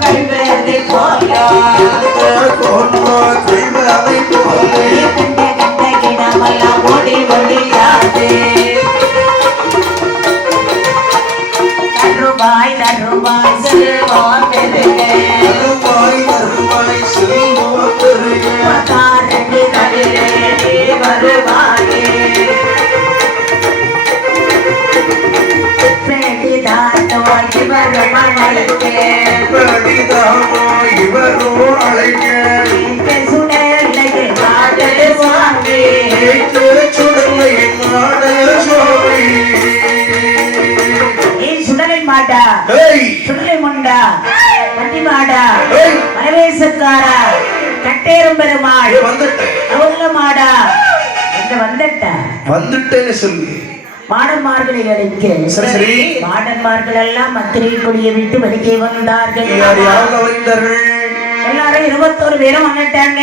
கல்வெறி போல கொண்டோ செய்வதை போலே கண்ட கண்ட கிடமெல்லாம் ஓடி ஒளியாது ஏய். சுடலை முண்டா. வண்டி மாடா. மரவேசக்காரா கட்டேரும் பெருமாள். அவங்கள மாடா. எங்க வந்துட்ட? வந்துட்டேன்னு சொல்லு. மாடன்மார்களை அழைக்க. சரி மாடன்மார்கள் எல்லாம் மத்திரை கொடியை விட்டு வெளியே வந்தார்கள் எல்லாரும் இருபத்தோரு பேரும் வந்துட்டாங்க.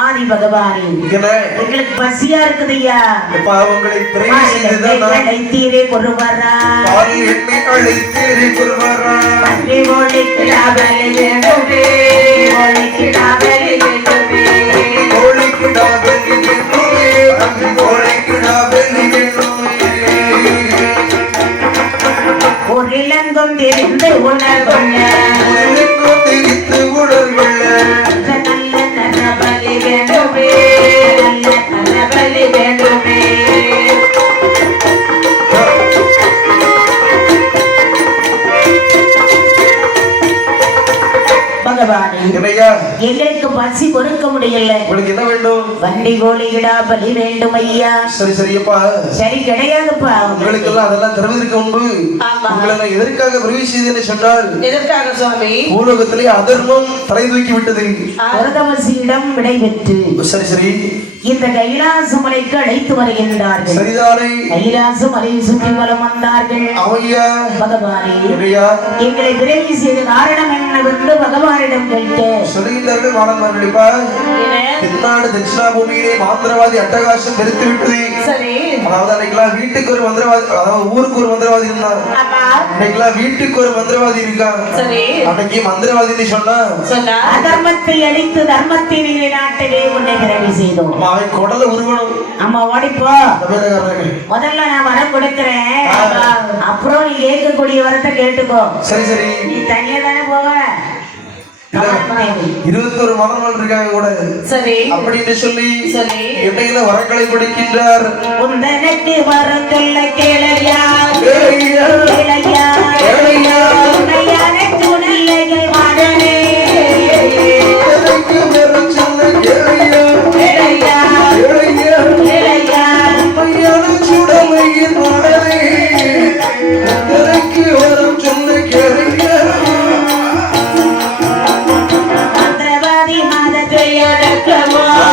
ஆதி பகவானி. எங்களுக்கு பசியா இருக்குது ஐயா. அழைத்தீரே பால் எண்ணெய் எங்களுக்கு பசி பொறுக்க முடியல. உங்களுக்கு என்ன வேண்டும்? வண்டி கோழிகிடா பலி வேண்டும் ஐயா. சரி சரியப்பா. சரி கிடையாதுப்பா. உங்களுக்கு எல்லாம் அதெல்லாம் முன்பு ஆமா. உங்களை எதற்காக விரைவு செய்தேன் சொன்னால் எதற்காக சுவாமி? பூலோகத்திலே அதர்மம் தலை தூக்கி விட்டது. பரதவசியிடம் விடைபெற்று சரி சரி. இந்த கைலாச மலைக்கு அழைத்து வருகின்றார்கள். சரிதானே? கைலாச மலையை சுற்றி வலம் வந்தார்கள். பகவானே எங்களை விரைவி செய்த காரணம் என்னவென்று பகவானிடம் கேட்க சொல்லுகின்றார்கள் மாணவர்களப்பா தென்னாடு தட்சிணாபூமியிலே மாந்திரவாதி அட்டகாசம் பெருத்து விட்டது. சரி. அதாவது அன்னைக்கெல்லாம் வீட்டுக்கு ஒரு மந்திரவாதி அதாவது ஊருக்கு ஒரு மந்திரவாதி இருந்தான் ஆமா அன்னைக்கெல்லாம் வீட்டுக்கு ஒரு மந்திரவாதி இருக்கான் சரி. அன்னைக்கு மந்திரவாதின்னு சொன்னா சொன்னா. அதர்மத்தை அழித்து தர்மத்தை நிலைநாட்டவே உன்னை விரைவி செய்தோம். அவன் குடல உருவணும். அம்மா ஓடிப்போ. முதல்ல நான் வரம் கொடுக்கிறேன். ஆமா. அப்புறம் நீ கேட்கக்கூடிய வரத்தை கேட்டுக்கோ. சரி சரி. நீ தனியா தானே போவ? இருபத்தொரு மரணங்கள் இருக்காங்க கூட. சரி. அப்படின்னு சொல்லி சரி. இடையில வரங்களை கொடுக்கின்றார் உந்தனக்கு வரங்கள்ல கேளையா கேளையா மாதத்தை அடக்கவோ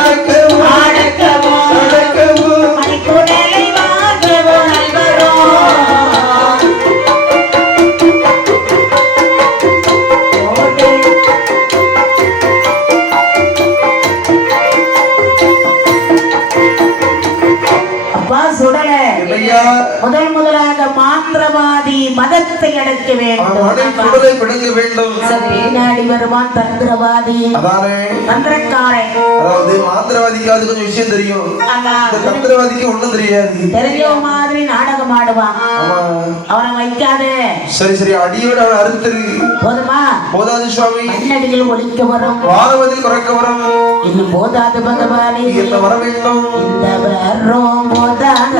முதல் முதலாக மாந்திரவாதி மதத்தை அடக்க வேண்டும். பின்னாடி வருவான் தந்திரவாதி. தந்திரக்காரன். அதாவது மாந்திரவாதிக்காவது கொஞ்சம் விஷயம் தெரியும். இந்த தந்திரவாதிக்கு ஒண்ணும் தெரியாது. தெரிஞ்ச மாதிரி நாடகம் ஆடுவான். அவனை வைக்காத. சரி சரி அடியோட அவன் அறுத்தரு. போதுமா? போதாது சுவாமி. மண்ணடிகள் ஒழிக்க வரும். வானவதில் குறைக்க வரும். இன்னும் போதாது பகவானே. என்ன வர வேண்டும். இந்த வரோம் போதாது?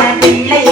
哎